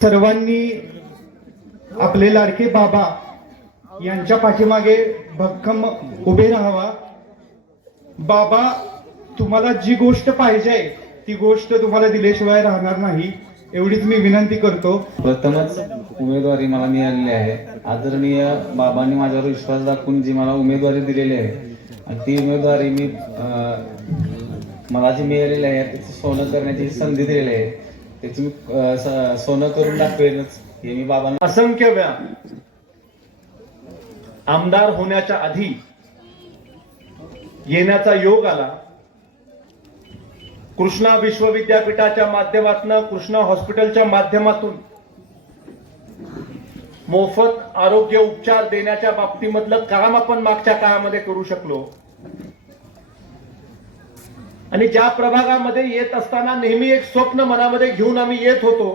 सर्वांनी आपले लाडके बाबा यांच्या पाठीमागे भक्कम उभे राहावा. बाबा तुम्हाला जी गोष्ट पाहिजे ती गोष्ट तुम्हाला दिल्याशिवाय राहणार नाही. एवढीच मी विनंती करतो. प्रथमच उमेदवारी मला मिळालेली आहे. आदरणीय बाबांनी माझ्यावर विश्वास दाखवून जी मला उमेदवारी दिलेली आहे आणि ती उमेदवारी मी मला जी मिळालेली आहे त्याची सोनं करण्याची संधी दिलेली आहे ते तुम्ही सोनं करून दाखवेनच हे मी बाबांना असंख्य वेळा आमदार होण्याच्या आधी येण्याचा योग आला. कृष्णा विश्वविद्यापीठाच्या माध्यमातून कृष्णा हॉस्पिटलच्या माध्यमातून मोफत आरोग्य उपचार देण्याच्या बाबतीमधलं काम आपण मागच्या काळामध्ये करू शकलो. आणि ज्या प्रभागामध्ये येत असताना नेहमी एक स्वप्न मनामध्ये घेऊन आम्ही येत होतो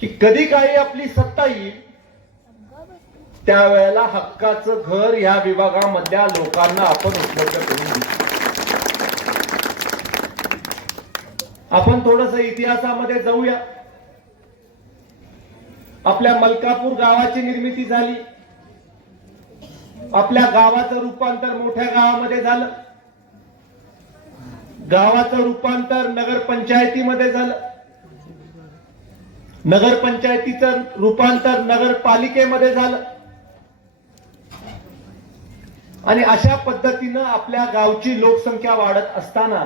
की कधी काही आपली सत्ता येईल त्यावेळेला हक्काचं घर या विभागामधल्या लोकांना आपण उपलब्ध करून आपण थोडस इतिहासामध्ये जाऊया. आपल्या मलकापूर गावाची निर्मिती झाली. आपल्या गावाचं रूपांतर मोठ्या गावामध्ये झालं. गावाचं रूपांतर नगरपंचायतीमध्ये झालं. नगरपंचायतीचं रूपांतर नगरपालिकेमध्ये झालं. आणि अशा पद्धतीनं आपल्या गावची लोकसंख्या वाढत असताना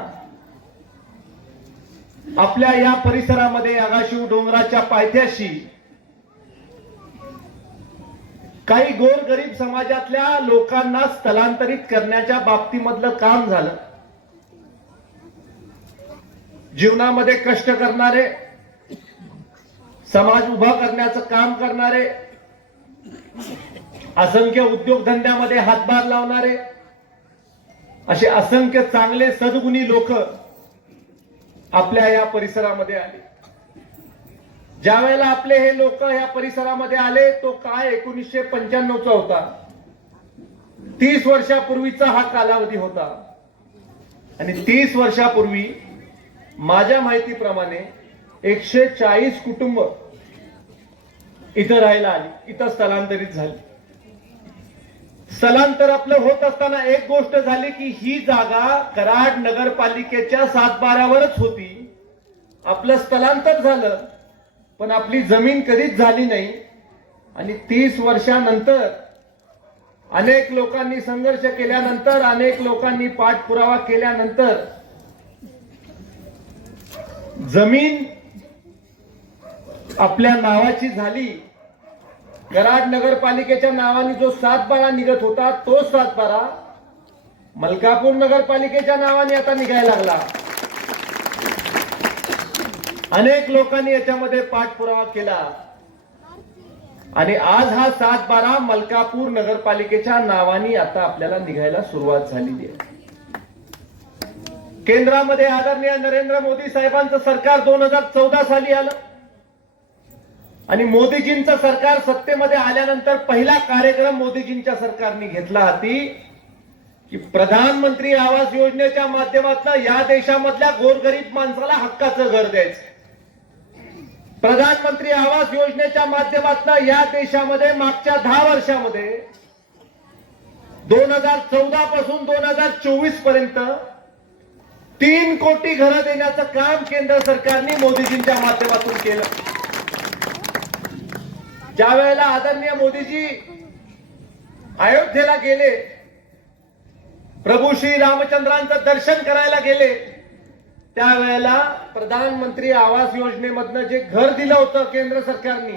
आपल्या या परिसरामध्ये आगाशिव डोंगराच्या पायथ्याशी काही गोरगरीब समाजातल्या लोकांना स्थलांतरित करण्याच्या बाबतीमधलं काम झालं. जीवनामध्ये कष्ट करणारे समाज उभा करण्याचं काम करणारे असंख्य उद्योगधंद्यामध्ये हातभार लावणारे असे असंख्य चांगले सद्गुणी लोक आपल्या या परिसरामध्ये आले. ज्या वेळेला आपले हे लोक या परिसरामध्ये आले तो काय एकोणीसशे पंच्याण्णवचा होता. तीस वर्षापूर्वीचा हा कालावधी होता. आणि तीस वर्षापूर्वी माझ्या माहितीप्रमाणे एकशे चाळीस कुटुंब इथं राहायला आली इथं स्थलांतरित झाली. स्थलांतर आपलं होत असताना एक गोष्ट झाली की ही जागा कराड नगरपालिकेच्या सातबाऱ्यावरच होती. आपलं स्थलांतर झालं पण आपली जमीन कधीच झाली नाही. आणि तीस वर्षानंतर अनेक लोकांनी संघर्ष केल्यानंतर अनेक लोकांनी पाठपुरावा केल्यानंतर जमीन आपल्या नावाची झाली. कराड नगरपालिकेच्या नावाने जो सातबारा निघत होता तो सातबारा मलकापूर नगरपालिकेच्या नावाने आता निघायला लागला. अनेक लोकांनी याच्यामध्ये पाठपुरावा केला. आणि आज हा सातबारा मलकापूर नगरपालिकेच्या नावाने आता आपल्याला निघायला सुरुवात झालेली आहे. केंद्रामध्ये आदरणीय नरेंद्र मोदी साहेबांचं सरकार दोन हजार चौदा साली आलं. आणि मोदीजींचं सरकार सत्तेमध्ये आल्यानंतर पहिला कार्यक्रम मोदीजींच्या सरकारने घेतला होती. की प्रधानमंत्री आवास योजनेच्या माध्यमातून या देशामधल्या गोरगरीब माणसाला हक्काचं घर द्यायचं. प्रधानमंत्री आवास योजनेच्या माध्यमातून या देशामध्ये मागच्या दहा वर्षामध्ये दोन हजार चौदा पासून दोन हजार चोवीसपर्यंत तीन कोटी घरं देण्याचं काम केंद्र सरकारने मोदीजींच्या माध्यमातून केलं. ज्या वेळेला आदरणीय मोदीजी अयोध्येला गेले प्रभू श्री रामचंद्रांचं दर्शन करायला गेले त्यावेळेला प्रधानमंत्री आवास योजनेमधनं जे घर दिलं होतं केंद्र सरकारने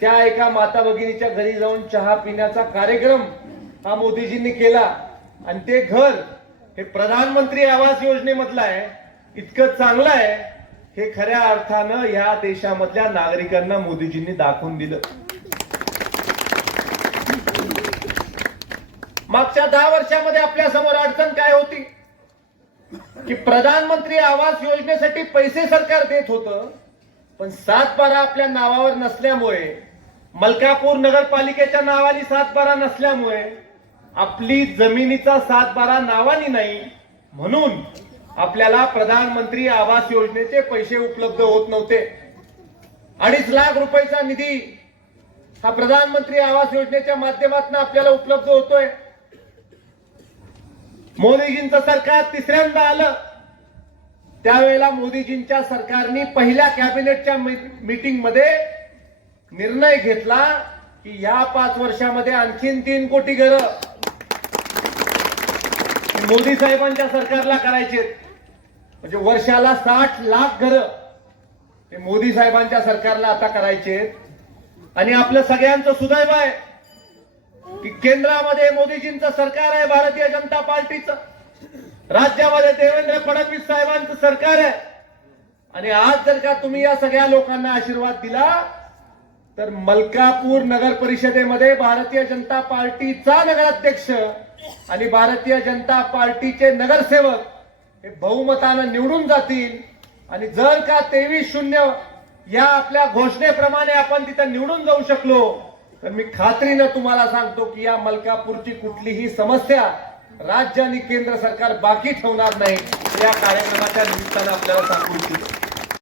त्या एका माता भगिनीच्या घरी जाऊन चहा पिण्याचा कार्यक्रम हा मोदीजींनी केला. आणि ते घर हे प्रधानमंत्री आवास योजनेमधलं आहे इतकं चांगलं आहे हे खऱ्या अर्थानं या देशामधल्या नागरिकांना मोदीजींनी दाखवून दिलं. मागच्या दहा वर्षामध्ये आपल्यासमोर अडचण काय होती? की प्रधानमंत्री आवास योजनेसाठी पैसे सरकार देत होतं पण सातबारा आपल्या नावावर नसल्यामुळे मलकापूर नगरपालिकेच्या नावाने सातबारा नसल्यामुळे आपली जमिनीचा सातबारा नावानी नाही म्हणून आपल्याला प्रधानमंत्री आवास योजनेचे पैसे उपलब्ध होत नव्हते. अडीच लाख रुपयाचा निधी हा प्रधानमंत्री आवास योजनेच्या माध्यमातून आपल्याला उपलब्ध होतोय. मोदीजींचं सरकार तिसऱ्यांदा आलं. त्यावेळेला मोदीजींच्या सरकारने पहिल्या कॅबिनेटच्या मीटिंगमध्ये निर्णय घेतला की या पाच वर्षामध्ये आणखीन तीन कोटी घरं मोदी साहेबांच्या सरकारला करायचे. म्हणजे वर्षाला साठ लाख घरं हे मोदी साहेबांच्या सरकारला आता करायचे. आणि आपलं सगळ्यांचं सुदैव आहे की केंद्रामध्ये मोदीजींचं सरकार आहे भारतीय जनता पार्टीचं. राज्यामध्ये देवेंद्र फडणवीस साहेबांचं सरकार आहे. आणि आज जर का तुम्ही या सगळ्या लोकांना आशीर्वाद दिला तर मलकापूर नगर परिषदेमध्ये भारतीय जनता पार्टीचा नगराध्यक्ष आणि भारतीय जनता पार्टीचे नगरसेवक हे बहुमतानं निवडून जातील. आणि जर का तेवीस शून्य या आपल्या घोषणेप्रमाणे आपण तिथं निवडून जाऊ शकलो तर मी खात्रीनं तुम्हाला सांगतो की या मलकापूरची कुठलीही समस्या राज्य आणि केंद्र सरकार बाकी ठेवणार नाही. या कार्यक्रमाच्या निमित्तानं आपल्याला सांगू इच्छितो